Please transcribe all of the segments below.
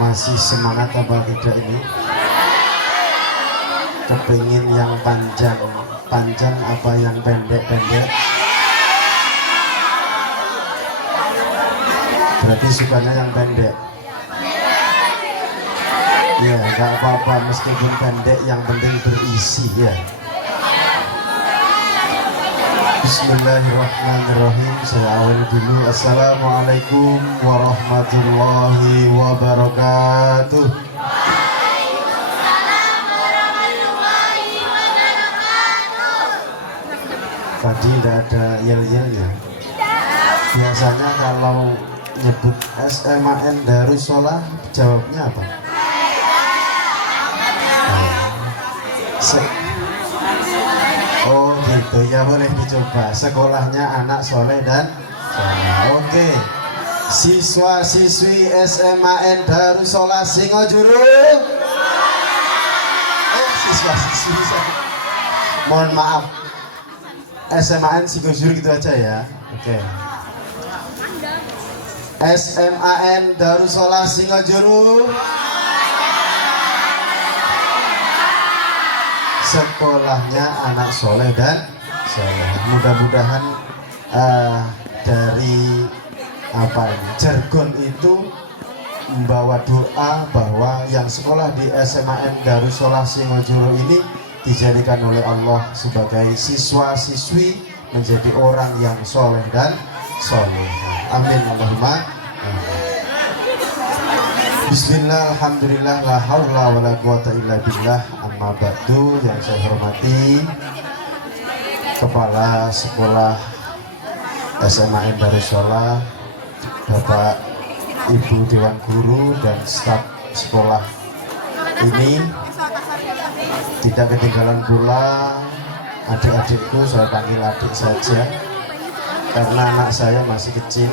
Masih semangat apa tidak ini? Kepingin yang panjang apa yang pendek? Berarti sukanya yang pendek. Ya nggak apa-apa, meskipun pendek yang penting berisi ya. Bismillahirrahmanirrahim. Saya awali dulu. Assalamualaikum warahmatullahi wabarakatuh. Tadi tidak ada yel-yelnya. Biasanya kalau nyebut SMAN Darussolah jawabnya apa? Oh gitu ya, boleh dicoba. Sekolahnya anak soleh dan soleh. Oke, siswa-siswi SMAN Darussolah Singojuru. Siswa-siswi, mohon maaf, SMAN Singojuru gitu aja ya. Oke. SMAN Darussolah Singojuru. Sekolahnya anak soleh dan soleh. Mudah-mudahan dari jargon itu membawa doa bahwa yang sekolah di SMAN Darussolah Singojuru ini dijadikan oleh Allah sebagai siswa-siswi menjadi orang yang soleh dan soleh. Amin Allahumma amin. Bismillah, alhamdulillah, la haula wala quwata illa billah. Amma ba'du. Yang saya hormati Kepala Sekolah SMAN Darussolah, Bapak Ibu Dewan Guru dan staf sekolah ini, tidak ketinggalan pula adik-adikku, saya panggil adik saja karena anak saya masih kecil.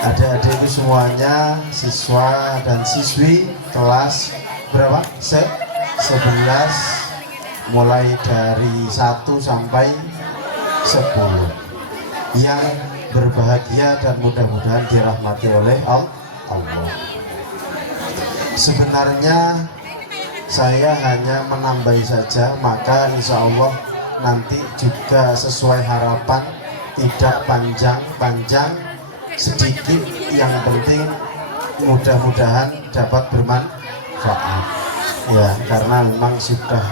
Adik-adikku semuanya siswa dan siswi kelas berapa? 11, mulai dari 1 sampai 10 yang berbahagia dan mudah-mudahan dirahmati oleh Allah. Sebenarnya saya hanya menambahi saja, maka insya Allah nanti juga sesuai harapan, tidak panjang-panjang, sedikit, yang penting mudah-mudahan dapat bermanfaat ya, karena memang sudah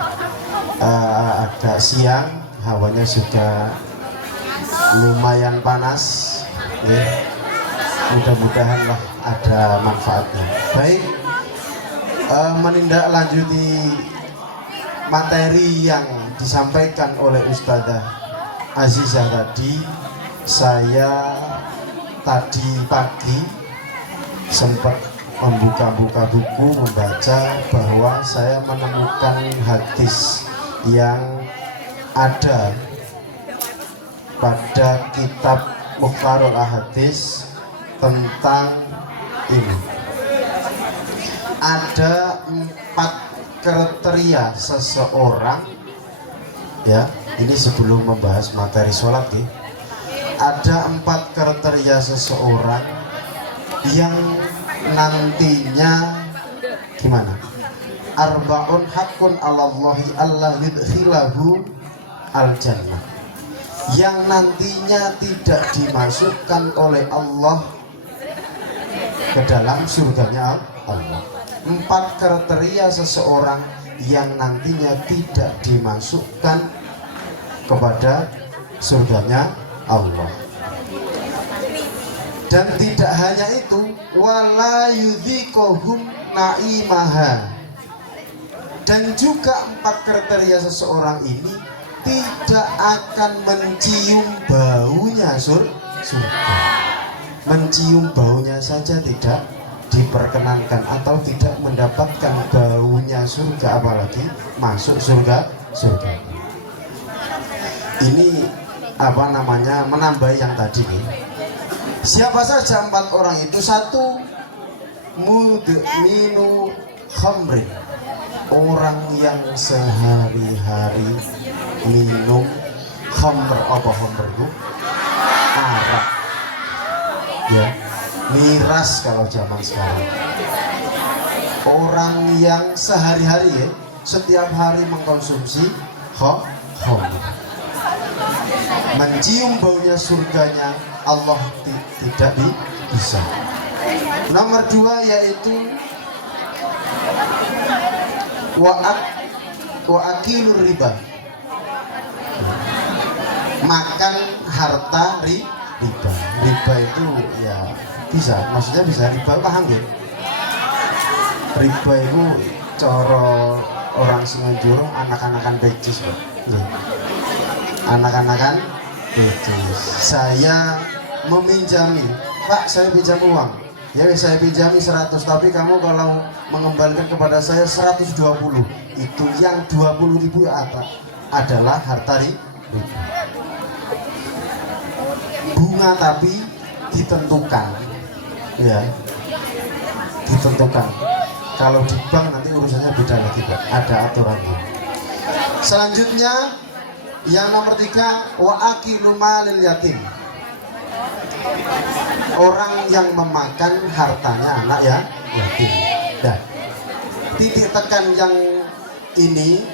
agak siang, hawanya sudah lumayan panas ya. Mudah-mudahan lah ada manfaatnya. Baik, menindaklanjuti materi yang disampaikan oleh Ustadzah Azizah tadi, saya tadi pagi sempat membuka-buka buku, membaca bahwa saya menemukan hadis yang ada pada kitab Mukhtarul Ahadits tentang ini. Ada 4 kriteria seseorang ya, ini sebelum membahas materi sholat ya. Ada 4 kriteria seseorang yang nantinya gimana? Arba'un haqqun 'alallahi alla yudkhilahu al-jannah, yang nantinya tidak dimasukkan oleh Allah ke dalam surganya Allah. 4 kriteria seseorang yang nantinya tidak dimasukkan kepada surganya Allah. Dan tidak hanya itu, wala yudhikohum na'imaha, dan juga 4 kriteria seseorang ini tidak akan mencium baunya surga. Mencium baunya saja tidak diperkenankan atau tidak mendapatkan baunya surga, apalagi masuk surga. Ini menambah yang tadi nih. Siapa saja 4 orang itu? 1, mudminu khamrin, orang yang sehari-hari minum khamr. Apa khamr itu? Arak ya. miras kalau zaman sekarang. Orang yang sehari-hari ya, setiap hari mengkonsumsi khamr, mencium baunya surganya Allah tidak bisa. Nomor 2 yaitu wa'akilur riba, makan harta riba. Riba itu ya bisa, maksudnya bisa riba, paham ya? Riba itu coro orang Singojuru anak-anakan becis, Pak. Anak-anakan becis. Saya meminjami, Pak, saya pinjam uang. Ya saya pinjami 100, tapi kamu kalau mengembalikan kepada saya 120, itu yang 20.000 adalah harta riba. Bunga tapi ditentukan, ya, ditentukan. Kalau di bank nanti urusannya beda lagi, Pak. Ada aturannya. Selanjutnya yang nomor 3, wa'akilu malil yatim, orang yang memakan hartanya anak ya yatim. Dan titik tekan yang ini,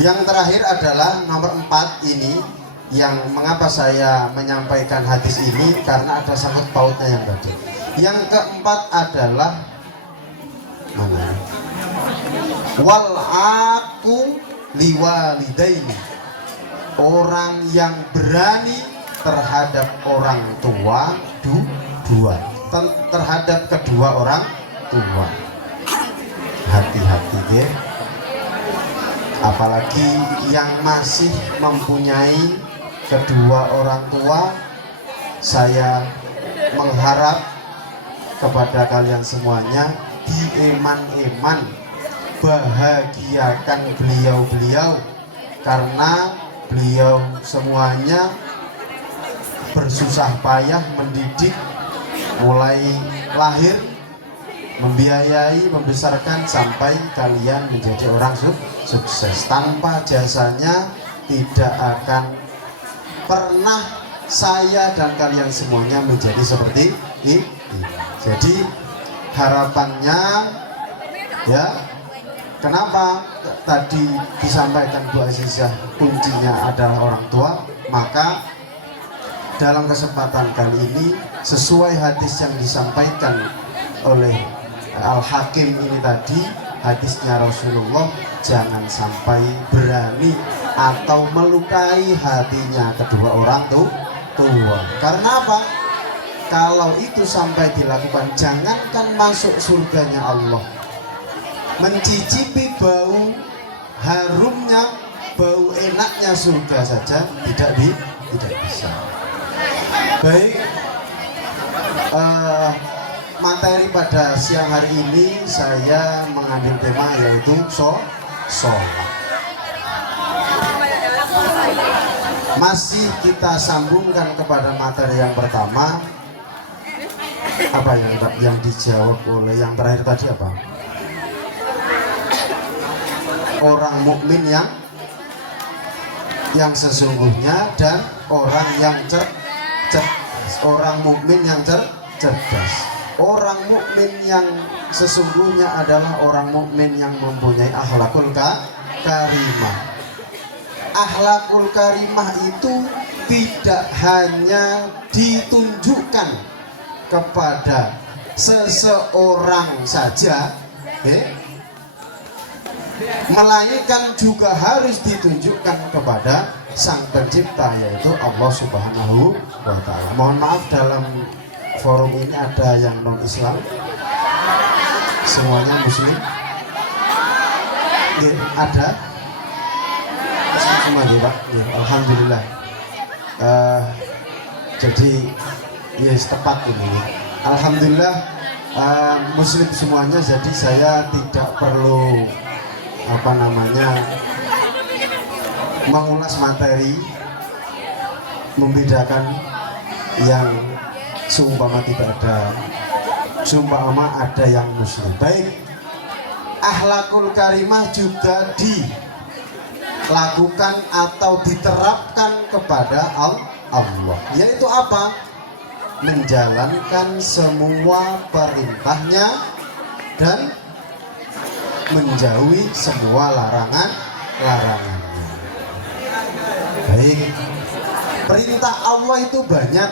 yang terakhir adalah nomor 4 ini, yang mengapa saya menyampaikan hadis ini karena ada sangkut pautnya yang tadi. Yang keempat adalah mana? Wal aku liwalidaini, orang yang berani terhadap orang tua terhadap kedua orang tua. Hati-hati ya, apalagi yang masih mempunyai kedua orang tua. Saya mengharap kepada kalian semuanya, dieman-eman, bahagiakan beliau-beliau, karena beliau semuanya bersusah payah mendidik, mulai lahir, membiayai, membesarkan sampai kalian menjadi orang sukses. Tanpa jasanya tidak akan pernah saya dan kalian semuanya menjadi seperti ini. Jadi harapannya ya, kenapa tadi disampaikan Bu Azizah kuncinya adalah orang tua, maka dalam kesempatan kali ini sesuai hadis yang disampaikan oleh Al-Hakim ini tadi, hadisnya Rasulullah, jangan sampai berani atau melukai hatinya kedua orang tua. Karena apa? Kalau itu sampai dilakukan, jangankan masuk surganya Allah, mencicipi bau harumnya, bau enaknya surga saja tidak bisa. Baik, materi pada siang hari ini saya mengambil tema yaitu sholat. Masih kita sambungkan kepada materi yang pertama. Apa yang dijawab oleh yang terakhir tadi apa? Orang mukmin yang sesungguhnya dan orang yang cerdas. Orang mukmin yang cerdas. Orang mukmin yang sesungguhnya adalah orang mukmin yang mempunyai akhlakul karimah. Akhlakul karimah itu tidak hanya ditunjukkan kepada seseorang saja, melainkan juga harus ditunjukkan kepada Sang Pencipta, yaitu Allah Subhanahu wa Ta'ala. Mohon maaf, dalam forum ini ada yang non Islam, semuanya Muslim. Ada semua ya Pak. Alhamdulillah. Jadi yes, tepat ini. Alhamdulillah, Muslim semuanya. Jadi saya tidak perlu mengulas materi, membedakan yang seumpama tidak ada, seumpama ada yang Muslim. Baik, akhlakul karimah juga dilakukan atau diterapkan kepada Allah. Yaitu apa? menjalankan semua perintahnya dan menjauhi semua larangannya. Baik, perintah Allah itu banyak,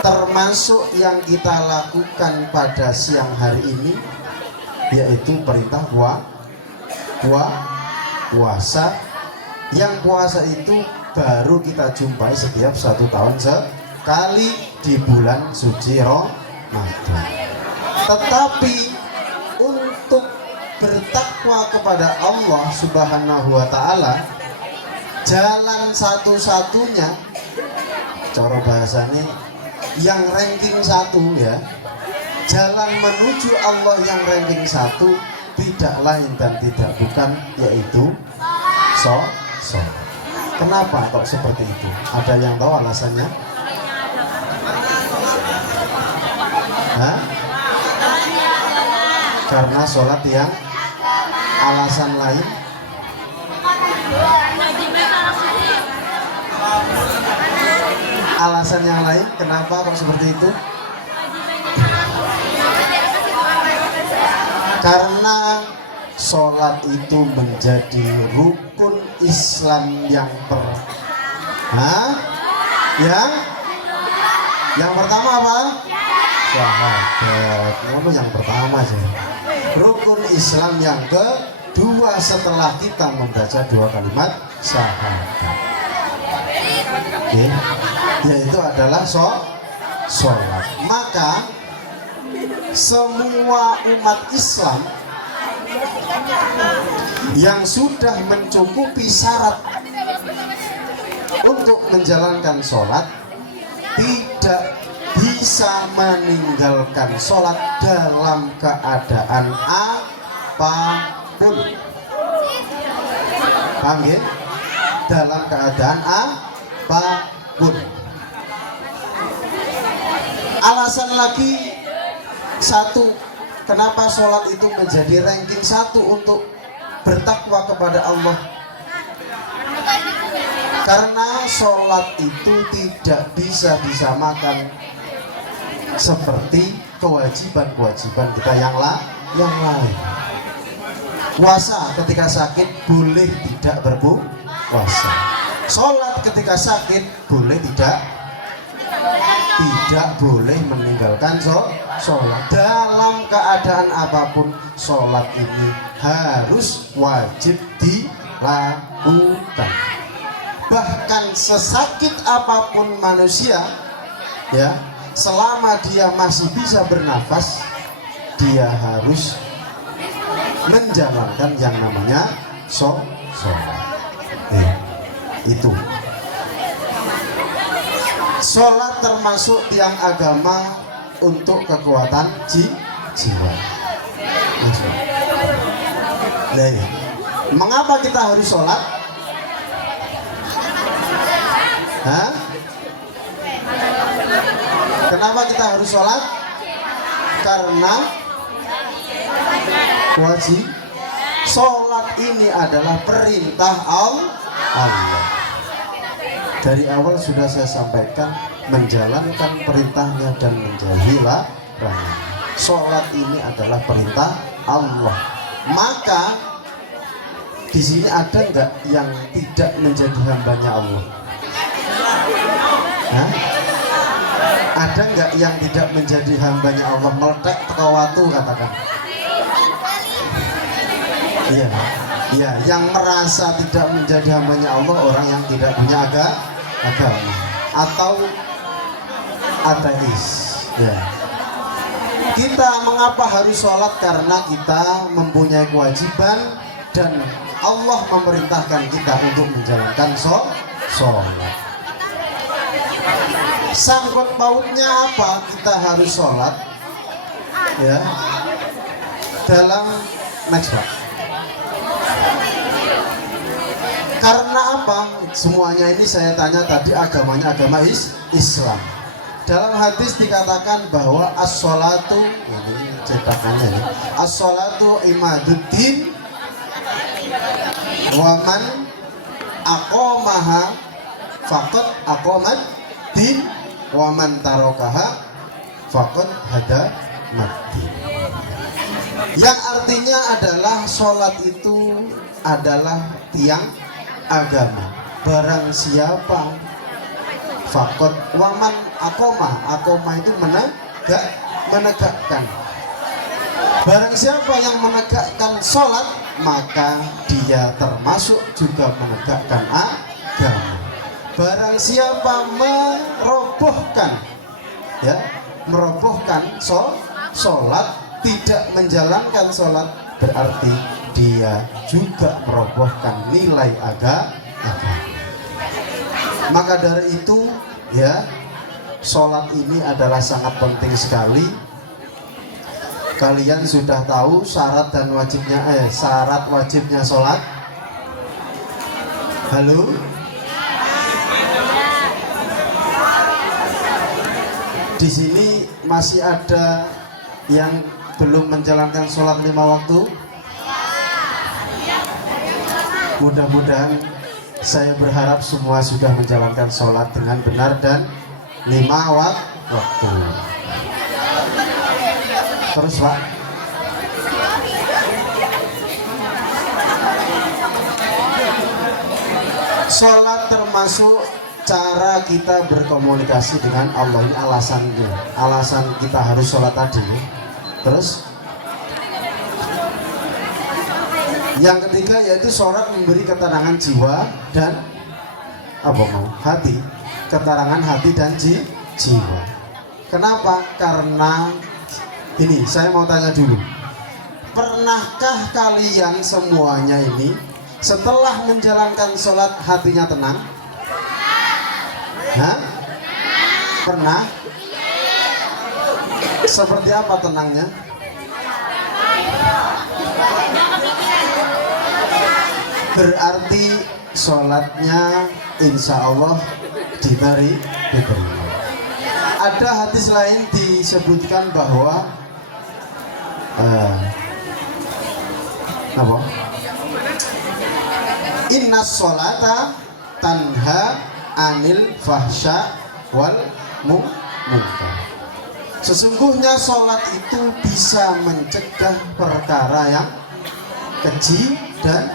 termasuk yang kita lakukan pada siang hari ini, yaitu perintah puasa. Yang puasa itu baru kita jumpai setiap 1 tahun sekali di bulan suci Ramadan. Tetapi untuk bertakwa kepada Allah Subhanahu wa Ta'ala, jalan satu-satunya, cara bahasanya yang ranking 1 ya, jalan menuju Allah yang ranking 1 tidak lain dan tidak bukan yaitu sholat. Kenapa kok seperti itu? Ada yang tahu alasannya? Hah? Karena sholat yang alasan lain? Alasan yang lain kenapa kok seperti itu? Karena sholat itu menjadi rukun Islam yang yang pertama apa? Syahadat. Kenapa yang pertama sih? Rukun Islam yang kedua setelah kita membaca 2 kalimat syahadat. Oke, yaitu adalah sholat. Maka semua umat Islam yang sudah mencukupi syarat untuk menjalankan sholat tidak bisa meninggalkan sholat dalam keadaan apapun. Paham ya? Dalam keadaan apapun. Alasan lagi satu, kenapa sholat itu menjadi ranking 1 untuk bertakwa kepada Allah? Karena sholat itu tidak bisa disamakan seperti kewajiban-kewajiban kita yang lain. Puasa ketika sakit boleh tidak berpuasa. Sholat ketika sakit boleh tidak boleh meninggalkan sholat. Dalam keadaan apapun sholat ini harus wajib dilakukan. Bahkan sesakit apapun manusia ya, selama dia masih bisa bernafas, dia harus menjalankan yang namanya sholat. Itu sholat termasuk tiang agama untuk kekuatan jiwa. Nah, mengapa kita harus sholat? Hah? Kenapa kita harus sholat? Karena wajib. Sholat ini adalah perintah Allah. Dari awal sudah saya sampaikan, menjalankan perintahnya dan menjauhi larangannya. Sholat ini adalah perintah Allah. Maka di sini ada nggak yang tidak menjadi hambanya Allah? Hah? Ada nggak yang tidak menjadi hambanya Allah? Meletek tekawatu katakan. Iya, iya, yang merasa tidak menjadi hambanya Allah orang yang tidak punya agama atau ateis. Ya. Kita mengapa harus sholat? Karena kita mempunyai kewajiban dan Allah memerintahkan kita untuk menjalankan sholat. Sangkut pautnya apa kita harus sholat? Ya, dalam next part. Karena apa? Semuanya ini saya tanya tadi agamanya agama Islam. Dalam hadis dikatakan bahwa as-sholatu, ini cetakannya ya, as-sholatu imaduddin wa man aqamaha faqad aqamat din. wa man tarokaha faqad hada mati. Yang artinya adalah sholat itu adalah tiang agama. Barang siapa faqad waman akoma itu menegakkan. Barang siapa yang menegakkan sholat, maka dia termasuk juga menegakkan agama. Barang siapa merobohkan, ya, merobohkan sholat, tidak menjalankan sholat, berarti dia juga merobohkan nilai agama. Maka dari itu, ya, sholat ini adalah sangat penting sekali. Kalian sudah tahu syarat dan wajibnya, syarat wajibnya sholat? Halo? Di sini masih ada yang belum menjalankan sholat 5 waktu? Mudah-mudahan, saya berharap semua sudah menjalankan sholat dengan benar dan 5 waktu. Terus Pak, sholat termasuk cara kita berkomunikasi dengan Allah. Ini alasannya, alasan kita harus sholat tadi. Terus yang ketiga yaitu sholat memberi ketenangan jiwa dan hati, keterangan hati dan jiwa. Kenapa? Karena ini saya mau tanya dulu, pernahkah kalian semuanya ini setelah menjalankan sholat hatinya tenang? Hah? Pernah? Seperti apa tenangnya? Berarti sholatnya insya Allah diterima. Ada hadis lain disebutkan bahwa inna sholata tanha anil fahsya wal munkar. Sesungguhnya sholat itu bisa mencegah perkara yang keji dan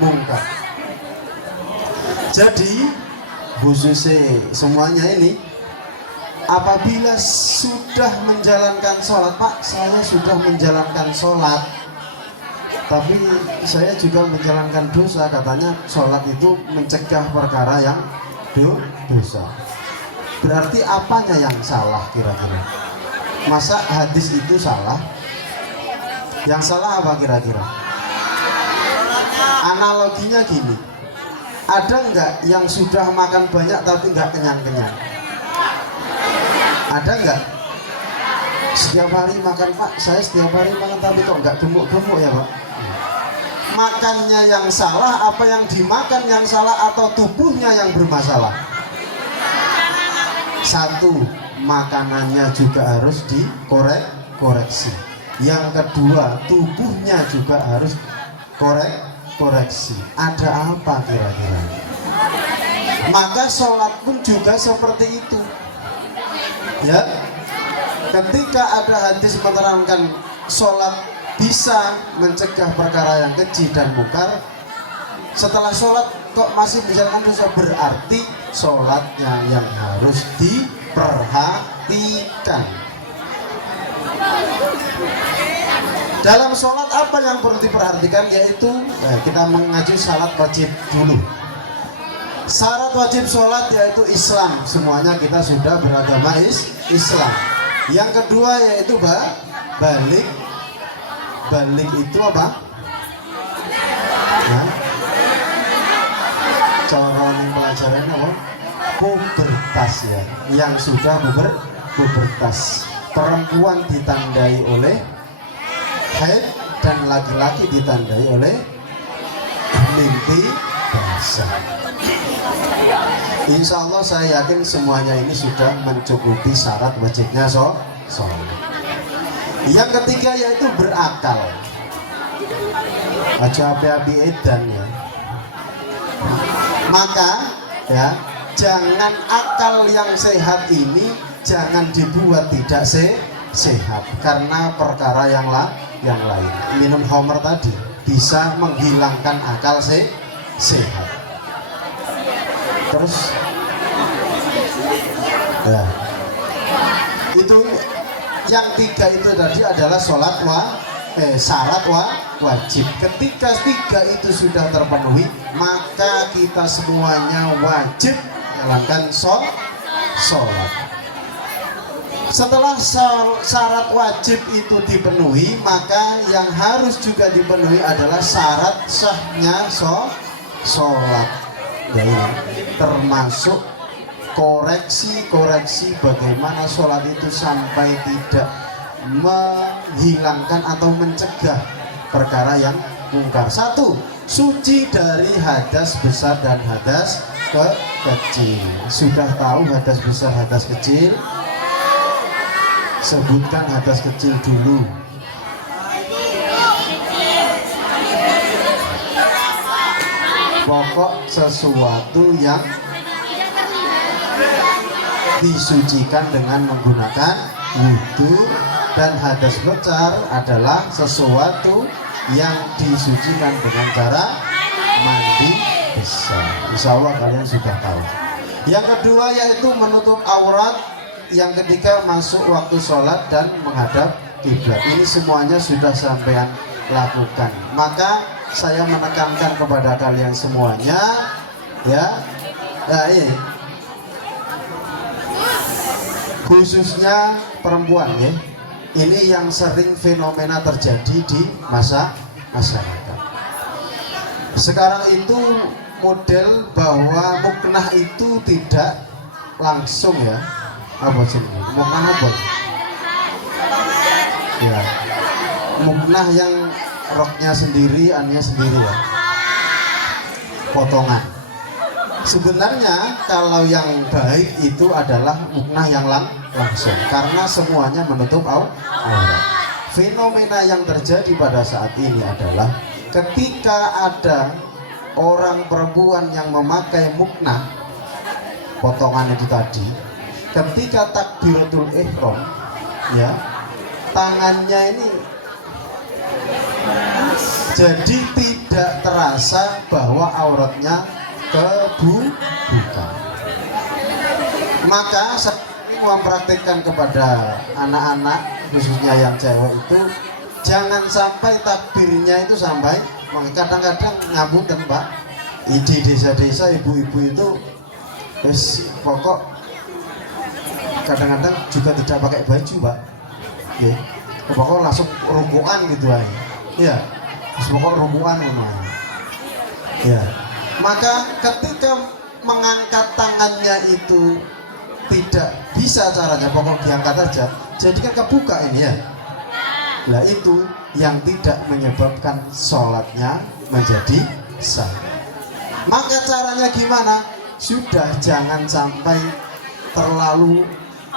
mungkar. Jadi khususnya semuanya ini, apabila sudah menjalankan sholat, Pak, saya sudah menjalankan sholat, tapi saya juga menjalankan dosa. Katanya sholat itu mencegah perkara yang dosa. Berarti apanya yang salah kira-kira? Masa hadis itu salah? Yang salah apa kira-kira? Analoginya gini, ada nggak yang sudah makan banyak tapi nggak kenyang-kenyang? Ada nggak? Setiap hari makan, Pak, saya setiap hari makan tapi kok nggak gemuk-gemuk ya Pak? Makannya yang salah, apa yang dimakan yang salah, atau tubuhnya yang bermasalah? Satu, makanannya juga harus dikoreksi. Yang kedua, tubuhnya juga harus koreksi. Ada apa kira-kira? Maka sholat pun juga seperti itu. Ya, ketika ada hadis menerangkan sholat bisa mencegah perkara yang keji dan mungkar, setelah sholat kok masih bisa dosa, berarti sholatnya yang harus diperhatikan. Dalam sholat apa yang perlu diperhatikan? Yaitu kita mengaji syarat wajib dulu. Syarat wajib sholat yaitu Islam. Semuanya kita sudah beragama Islam. Yang kedua yaitu balik. Balik itu apa? Nah, corong pelajaran apa? Pubertas ya. Yang sudah pubertas. Perempuan ditandai oleh haid dan laki-laki ditandai oleh mimpi basah. Insya Allah saya yakin semuanya ini sudah mencukupi syarat wajibnya sholat. Yang ketiga yaitu berakal. Aja api-api edan ya. Maka ya, jangan akal yang sehat ini jangan dibuat tidak sehat karena perkara yang lain. Minum homer tadi bisa menghilangkan akal sehat. Terus ya, itu yang tiga itu tadi adalah syarat wajib. Ketika tiga itu sudah terpenuhi, maka kita semuanya wajib menjalankan sholat. Setelah syarat wajib itu dipenuhi, maka yang harus juga dipenuhi adalah syarat sahnya sholat. Jadi, termasuk koreksi bagaimana sholat itu sampai tidak menghilangkan atau mencegah perkara yang mungkar. Satu, suci dari hadas besar dan hadas kecil. Sudah tahu hadas besar hadas kecil? Sebutkan hadas kecil dulu. Pokok sesuatu yang disucikan dengan menggunakan wudhu, dan hadas besar adalah sesuatu yang disucikan dengan cara mandi besar. Insya Allah kalian sudah tahu. Yang kedua yaitu menutup aurat. Yang ketiga masuk waktu sholat dan menghadap kiblat. Ini semuanya sudah sampean lakukan. Maka saya menekankan kepada kalian semuanya, ya, nah ini khususnya perempuan, ya. Ini yang sering fenomena terjadi di masyarakat. Sekarang itu model bahwa muknah itu tidak langsung, ya. Apa sih muknah apa? Ya, muknah yang roknya sendiri, annya sendiri, ya. Potongan. Sebenarnya kalau yang baik itu adalah muknah yang langsung, karena semuanya menutup aurat. Fenomena yang terjadi pada saat ini adalah ketika ada orang perempuan yang memakai muknah potongan itu tadi, ketika takbiratul ihram, ya, tangannya ini jadi tidak terasa bahwa auratnya kebuka. Maka saya mempraktikkan kepada anak-anak khususnya yang cewek itu jangan sampai takbirnya itu sampai, kadang-kadang ngapunten Pak, di desa-desa ibu-ibu itu pokok kadang-kadang juga tidak pakai baju Pak, ya, pokok langsung rukukan gitu aja, ya, pokok rukukan namanya, ya. Maka ketika mengangkat tangannya itu tidak bisa caranya, pokok diangkat aja, jadi kan kebuka ini, ya. Nah itu yang tidak menyebabkan sholatnya menjadi sah. Maka caranya gimana? Sudah jangan sampai terlalu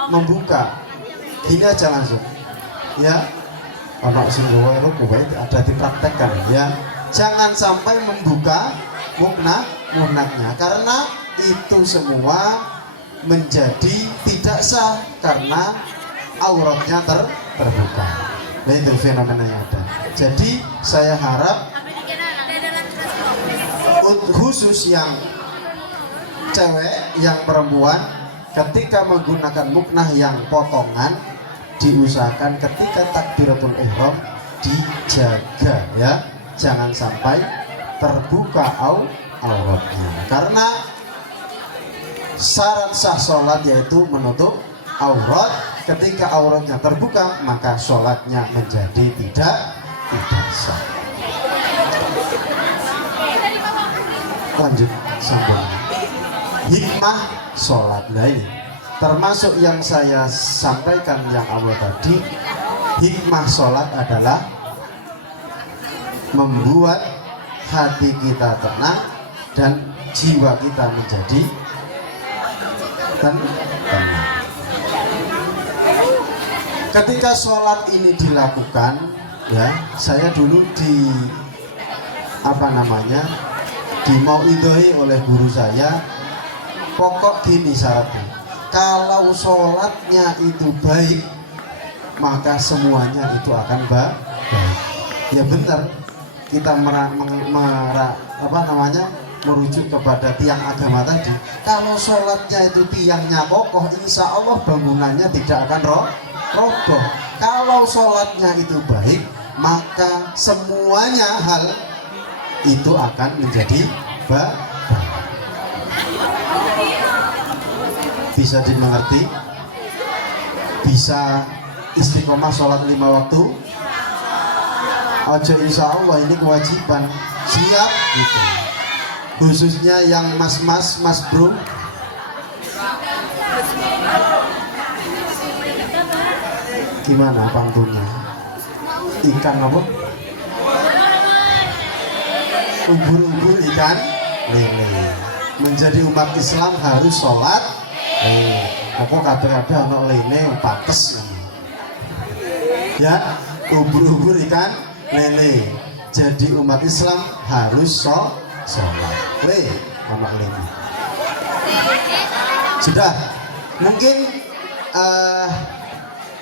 membuka. Ini aja langsung, ya. Anak singgowo itu ada dipraktekkan, ya. Jangan sampai membuka munaknya, karena itu semua menjadi tidak sah karena auratnya terbuka. Nah itu fenomena yang ada. Jadi saya harap khusus yang cewek, yang perempuan, ketika menggunakan muknah yang potongan, diusahakan ketika takbiratul ihram dijaga, ya, jangan sampai terbuka auratnya, karena syarat sah sholat yaitu menutup aurat. Ketika auratnya terbuka, maka sholatnya menjadi tidak sah. Lanjut sambung. Hikmah sholat. Nah ini termasuk yang saya sampaikan yang awal tadi. Hikmah sholat adalah membuat hati kita tenang dan jiwa kita menjadi tenang. Ketika sholat ini dilakukan, ya, saya dulu dimauidoi oleh guru saya Pokok gini syaratnya, kalau sholatnya itu baik, maka semuanya itu akan baik. Ya benar, kita merujuk kepada tiang agama tadi. Kalau sholatnya itu tiangnya kokoh, insya Allah bangunannya tidak akan roboh. Kalau sholatnya itu baik, maka semuanya hal itu akan menjadi baik. Bisa dimengerti? Bisa istiqomah sholat 5 waktu? Ojo insya Allah, ini kewajiban. Siap gitu. Khususnya yang mas bro. Gimana pantunnya? Ikan apa? Ubur-ubur ikan lele. Menjadi umat Islam harus sholat. Pokok kabeh-kabeh ana lele pates. Ya, ubur-ubur ikan lele. Jadi umat Islam harus sholat. Ana lele. Sudah. Mungkin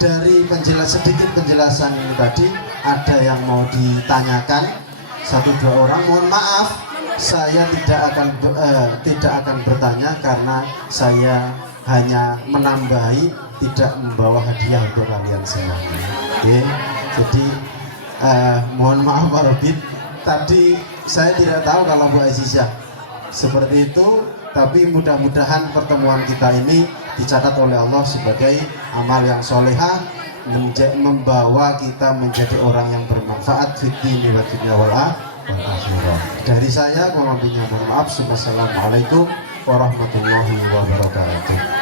dari sedikit penjelasan ini tadi ada yang mau ditanyakan 1-2 orang. Mohon maaf, saya tidak akan bertanya karena saya hanya menambahi, tidak membawa hadiah untuk kalian semuanya. Oke, jadi mohon maaf Pak Robin, tadi saya tidak tahu kalau Bu Azizah seperti itu, tapi mudah-mudahan pertemuan kita ini dicatat oleh Allah sebagai amal yang solehah, membawa kita menjadi orang yang bermanfaat fid-dini wa dunya wal akhirah. Dari saya, mohon maaf. Wassalamualaikum warahmatullahi wabarakatuh.